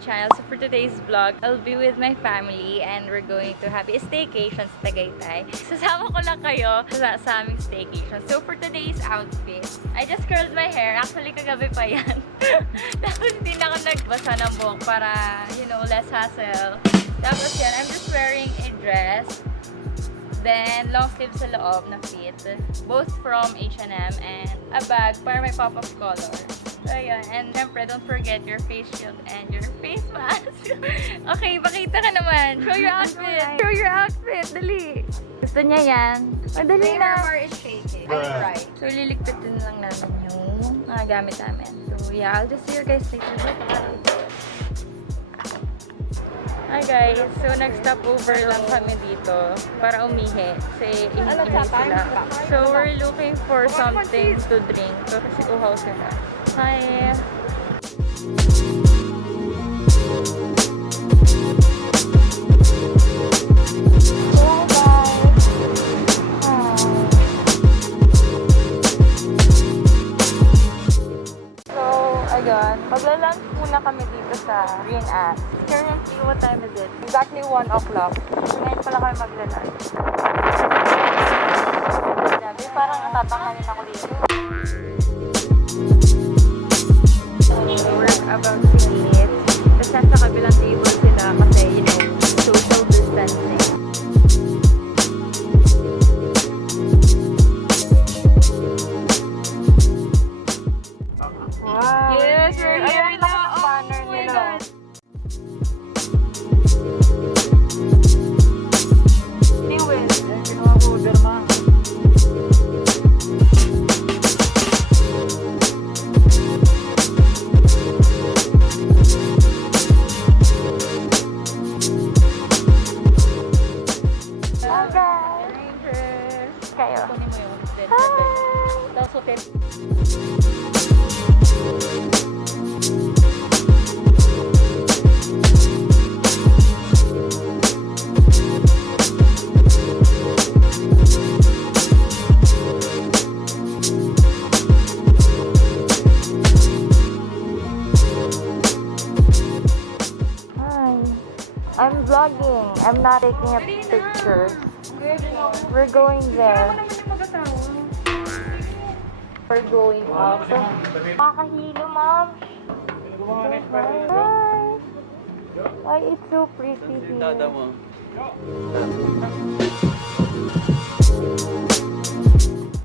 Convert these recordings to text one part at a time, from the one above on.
channel. So for today's vlog, I'll be with my family and we're going to have a staycation sa Tagaytay. Sasama ko lang kayo sa aming staycation. So for today's outfit, I just curled my hair. Actually, kagabi pa yan. Tapos hindi na ako nagbasa ng buhok para, you know, less hassle. Tapos yan, I'm just wearing a dress. Then, long sleeves sa loob na fit. Both from H&M and a bag para may pop of color. So, yun. And syempre, don't forget your face shield and your face mask. Okay, pakita ka naman. Show your outfit. Show your outfit. Dali. Gusto niya yan. Madali na. My is shaking. I'm right. So, liligpitin lang namin yung mga gamit namin. So, yeah. I'll just see you guys later. Bye. Hi guys, so nag-stop over lang kami dito para umihi. Kasi ihi sila. So we're looking for something to drink. So kasi uhaw sila. Hi! Magla-lunch muna kami dito sa Green Ass. Currently, what time is it? Exactly 1 o'clock. Ngayon pala kami magla-lunch. Sabi, parang natatanganin ako dito. We're about to eat. Kasi sa kabilang table sila kasi, you know, social distancing. Wow! Yes, we're here now! Banner nila. Tiwin. Ginawa ko, derma. Kayo. Hi! Tapos hotel. I'm vlogging. I'm not taking a picture. We're going there. We're going up. Makakahilo, ma'am. Hi. Ay, it's so pretty here.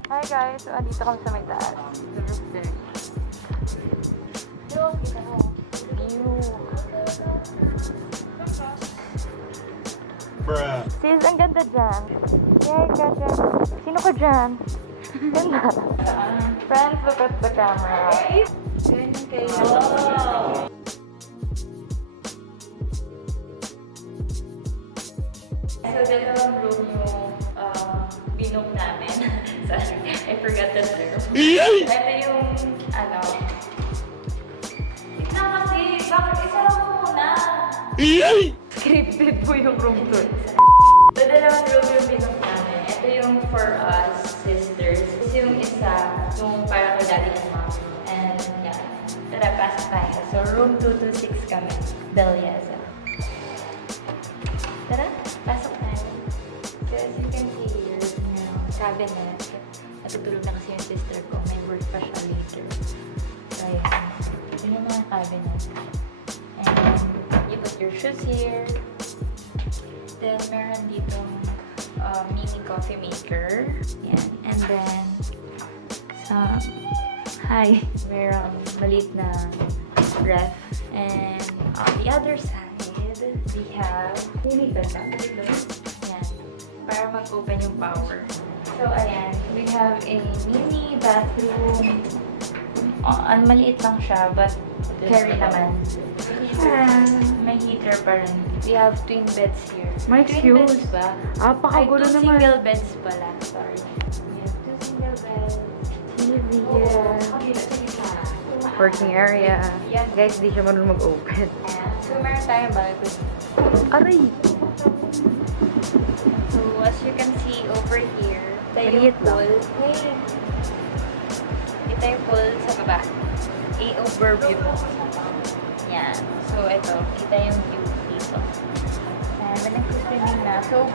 Hi guys. So, andito kami sa may taas. Bruh. Sis, ang ganda dyan. Yay, ganda. Sino ka dyan? Ganda. Friends, look at the camera. Ganyan kayo. Oh. So, dalawang room yung binook namin. Sorry, I forgot the term. Ito yung, ano, ito kasi, bakit isa lang muna? Scripted po yung room tour. So, dalawang room yung binook namin. Ito yung for us, sisters. Ito yung isa, yung para kay daddy and mom. And, yeah. Tara, pasok tayo. So, room 226 kami. Belyeza. Tara, pasok tayo. So, as you can see here, cabinet. Natutulog na kasi yung sister ko. May work pa siya later. So, ayan. Yun yung mga cabinet. And, you put your shoes here. Then, meron ditong mini coffee maker. Yan. And then, meron maliit na ref. And on the other side, we have yan. Para mag-open yung power. So, ayan. We have a mini bathroom. Maliit lang siya, but carry naman. May heater pa rin. We have twin beds here. My twin cute. beds ba? Pakagulo two naman. single beds pala. Sorry. We have 2 single beds. TV here. Working area. Yan. Guys, di siya marunong mag-open. So, meron tayong balcony. Aray! So, as you can see over here, ito Maliit yung lang. pool. Ito yung pool sa baba. A-overview mo. Yan. Ayan. So, ito. Kita yung view dito. Ayan, nag-swimming na. So,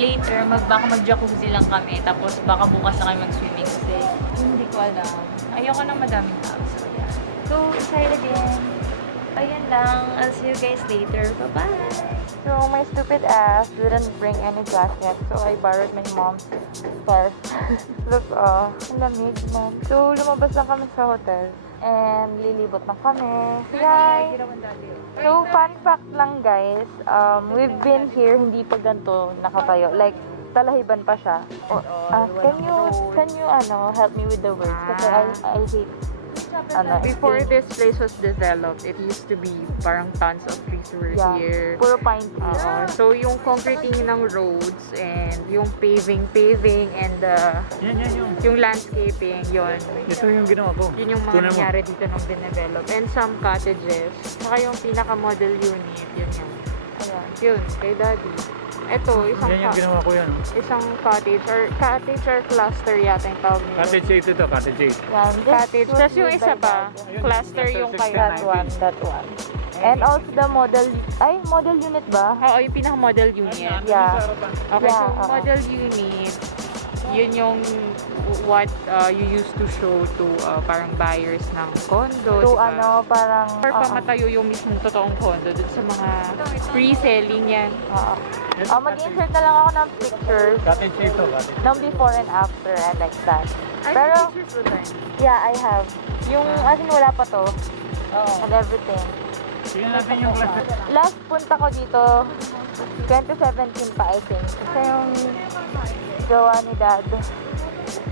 later, baka mag-jacuzzi lang kami. Tapos, baka bukas na kami mag-swimming kasi hindi ko alam. Ayoko ng madaming tao. So, yeah. So, excited din. Ayun lang. I'll see you guys later. Bye-bye! So, my stupid ass didn't bring any jacket. So, I borrowed my mom's scarf. That's all. Ang lamig man. So, lumabas lang kami sa hotel. And lilibot na kami. Yay! So, fun fact lang guys. We've been here, hindi pa ganito nakatayo. Like, talahiban pa siya. Can you help me with the words? Kasi I hate Before this place was developed, it used to be parang tons of trees were here. Puro pine trees. So yung concreting ng roads and yung paving and yung landscaping, yun. Ito yung ginawa ko. Yun yung mga nangyari dito nung dinevelop. And some cottages. Saka yung pinaka-model unit, yun yung. Ayan, yun, kay Daddy. Ito, Yan yung ginawa ko yan. isang cottage or cluster yata yung tawag nila. Cottage 8 ito, cottage 8. Yan, cottage. Tapos yung isa pa, cluster yung kay that one. And also the model unit ba? Oo, yung pinaka-model unit. Yeah. Okay, so model unit, yun yung what you used to show to parang buyers ng condo. To diba? parang... Or pamatayo yung mismong totoong condo dun sa mga pre-selling yan. mag-insert na lang ako ng pictures Cottage 8 ito, cottage. ng before and after. I like that. Pero, yeah, I have. Yung, as in, wala pa to. And everything. Tingnan natin yung class. Last punta ko dito, 2017 pa, I think. Kasi yung gawa ni Dad.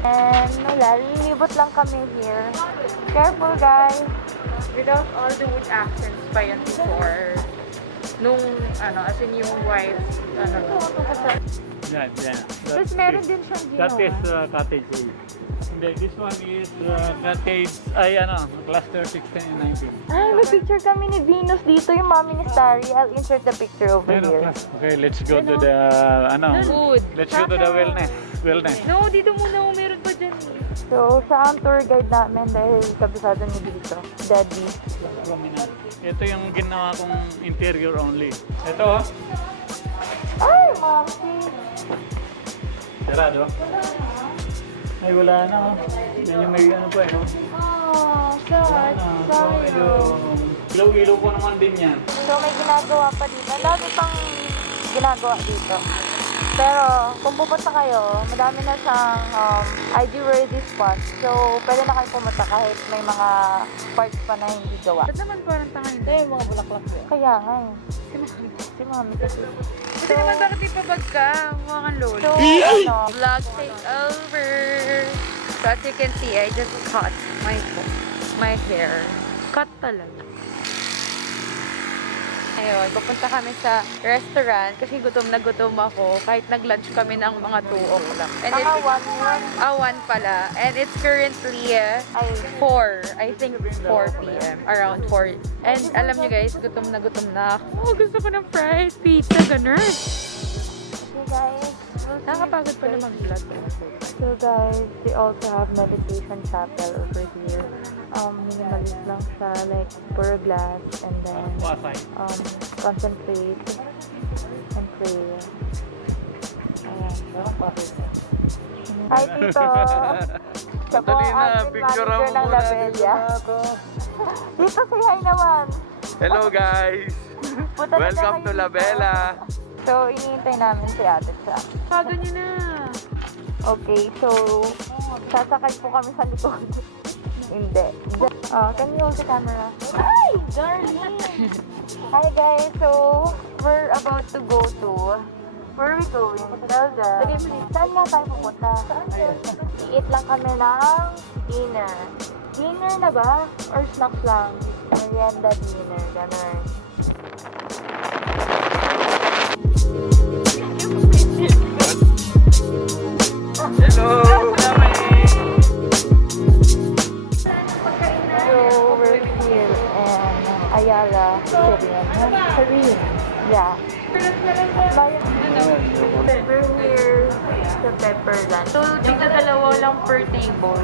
And wala, lilibot lang kami here. Careful, guys. Without all the wood accents pa yan before. Nung, as in yung white, Yan. Tapos meron din siyang ginawa. That is cottage 8. Hindi, this one is cottage, cluster 16 and 19. Ay, may picture kami ni Venus dito, yung mommy ni Starry. I'll insert the picture over here. Okay, let's go to the, Food. let's go to the wellness. No, dito muna meron pa dyan. So, siya ang tour guide namin dahil kabisado niya dito. Daddy. Ito yung ginawa kong interior only. Ito, Ay, mommy! sarado. Ay, wala na. Yan yung may pa eh. Oh, sad. Sorry. Ilaw-ilaw ko naman din yan. So, may ginagawa pa dito. Ang dami pang ginagawa dito. Pero, kung pupunta kayo, madami na siyang ID-worthy spot. So, pwede na kayo pumunta kahit may mga parts pa na hindi gawa. Ba't naman parang tangay na? yung mga bulaklak ko. Kaya nga eh. Si mami kasi. Kasi naman bakit ipabag ka? Mukha kang lola. So, vlog take over. So as you can see, I just cut my hair. Cut talaga. Ayun, pupunta kami sa restaurant kasi gutom na gutom ako kahit nag-lunch kami ng mga 2 o'clock. And Baka one 1 pala. And it's currently 4. I think 4 p.m. Around 4. And alam nyo guys, gutom na ako. Oh, gusto ko ng fried pizza, ganun. So guys, Nakakapagod pala mag-vlog. So guys, they also have meditation chapel over here. Minimalist lang siya, like pure glass and then concentrate and pray. Ayan. Hi Tito! Siya po ang admin manager ng Labella. Dito say hi naman! Hello guys! Punta na Welcome kayo to dito. Labella! So, iniintay namin si ate siya. Pago nyo na. Okay, so, sasakay po kami sa likod. Hindi. Can you hold the camera? Hi, darling! Hi guys, so, we're about to go to, where are we going? Saan nga tayo pupunta? I-eat lang kami ng dinner. Dinner na ba? Or snacks lang? Merienda dinner, ganun. Hello! So, we're here in Ayala, Syrian. Yeah. Pepper here sa pepper lang. So, tigna dalawa lang per table.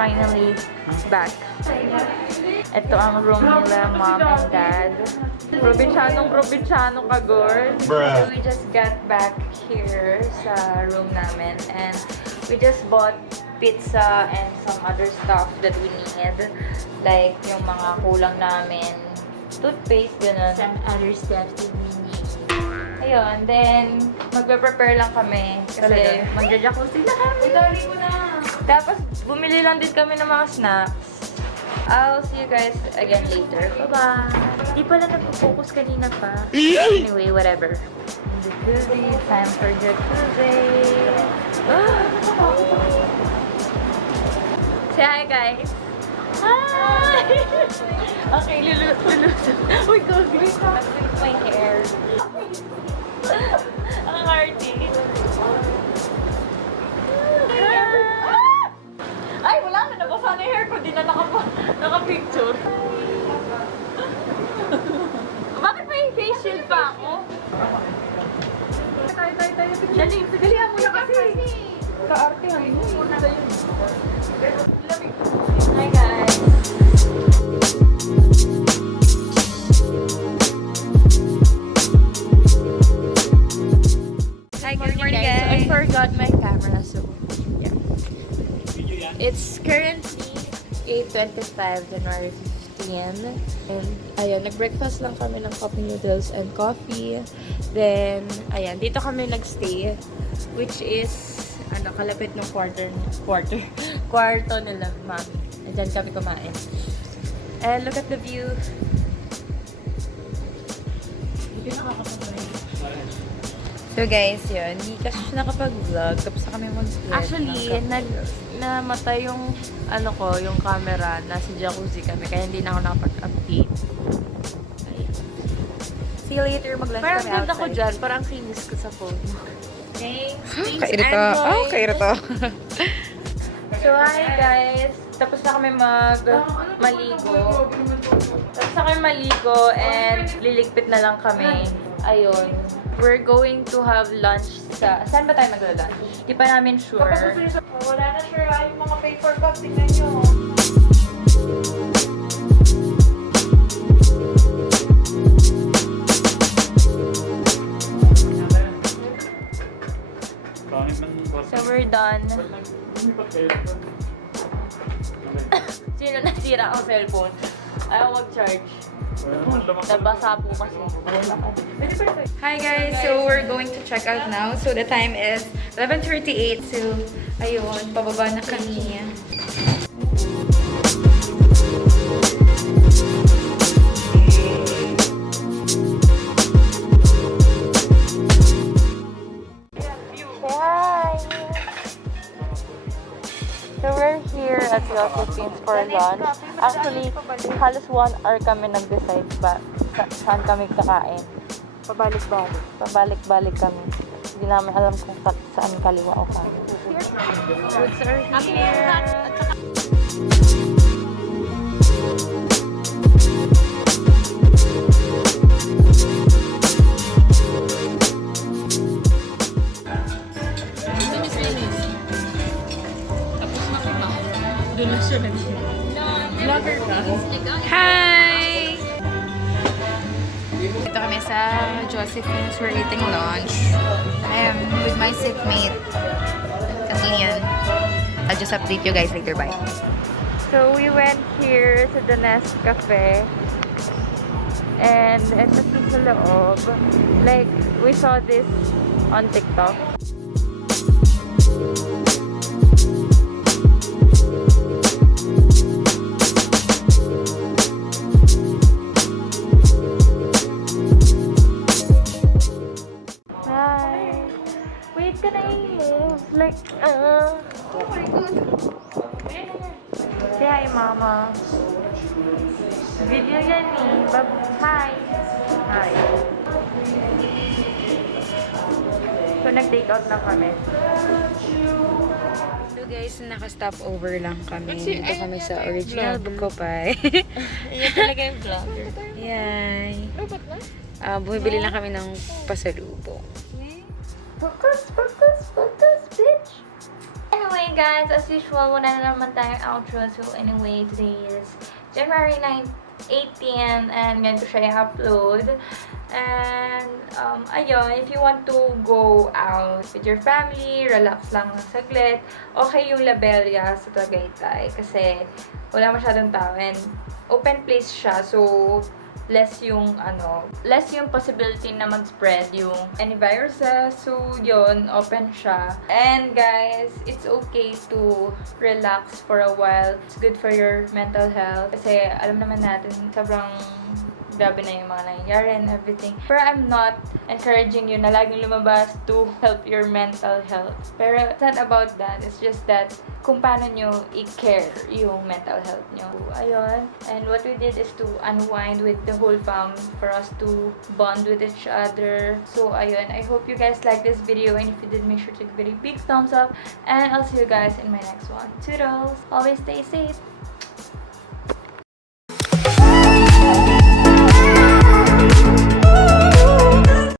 finally back. Ito ang room nila, mom and dad. Probinsyano kagor. So we just got back here sa room namin and we just bought pizza and some other stuff that we need. Like yung mga kulang namin. Toothpaste, gano'n. Some other stuff that we need. Ayun, then magpe-prepare lang kami. Kasi magja-jacuzzi na kami. Idali mo na. Tapos bumili lang din kami ng mga snacks. I'll see you guys again later. Bye-bye! Di pala nagpo-focus kanina pa. Anyway, whatever. Jacuzzi, time for jacuzzi. Say hi, guys! Hi! Okay, lulusot. Uy, gogi! Nag-flip my hair. Ang arty. Ay, wala na. Nabasa na yung hair ko. Di na naka-picture. Bakit may face shield pa ako? Tayo. Dalihan mo na kasi. Kaartehan mo. Hi, guys. Hi, good morning, guys. I forgot my camera, so yeah. It's currently 8:25, January 15. And ayan, nag-breakfast lang kami ng coffee noodles and coffee. Then, ayan, dito kami nag-stay, which is, kalapit ng kwarto nila, mami. And dyan kami kumain. And look at the view. So guys, yun. Hindi kasi siya nakapag-vlog. Tapos na kami mag-vlog. Actually, namatay yung yung camera. Nasa jacuzzi kami. Kaya hindi na ako nakapag-update. See you later. Mag-lunch kami outside. Parang ganda ko dyan. Parang kinis ko sa phone. Thanks. Kairito. Oh, kairito. So hi guys. Tapos na kami maligo. Tapos na kami maligo and liligpit na lang kami. Ayun. We're going to have lunch sa... Saan ba tayo magla-lunch? Di pa namin sure. Wala na sure yung mga paper bag. Tingnan nyo. So we're done. Sino nasira ang cellphone? Ayaw mag-charge. Nabasa po kasi. Hi guys, so we're going to check out now. So the time is 11:38. So ayun, pababa na kami. Hi! So we're here at Josephine's for lunch. Actually, halos 1 hour kami nag-decide ba saan kami kakain. Pabalik-balik kami. Hindi namin alam kung saan kaliwa o kanan. Foods are here. Hi! Dito kami sa Josephine's. We're eating lunch. I am with my seatmate, Kathleen. I'll just update you guys later. Bye. So we went here to the Nest Cafe. And ito sa loob. Like, we saw this on TikTok. Ka na i-move. Like, oh my God. Say hi, mama. Video yan eh. Hi. Hi. So, nag-take out lang kami. So guys, naka-stop over lang kami. Dito kami sa original Bukopay. Yan talaga yung vlogger. Yay. Bumibili lang kami ng pasalubong. Focus, bitch! Ano? anyway guys, as usual, wala na naman tayong outro. So anyway, today is January 18 and ngayon ko siya i-upload. And, ayun, if you want to go out with your family, relax lang ng saglit, okay yung Labella sa Tagaytay kasi wala masyadong tao and open place siya, so less yung possibility na mag-spread yung any viruses. So yun, open siya. And guys, it's okay to relax for a while. It's good for your mental health kasi alam naman natin sobrang grabe na yung mga nangyayari and everything. Pero I'm not encouraging you na laging lumabas to help your mental health. Pero it's not about that. It's just that kung paano nyo i-care yung mental health nyo. Ayun. And what we did is to unwind with the whole fam for us to bond with each other. So, ayun. I hope you guys like this video. And if you did, make sure to give it a big thumbs up. And I'll see you guys in my next one. Toodles! Always stay safe!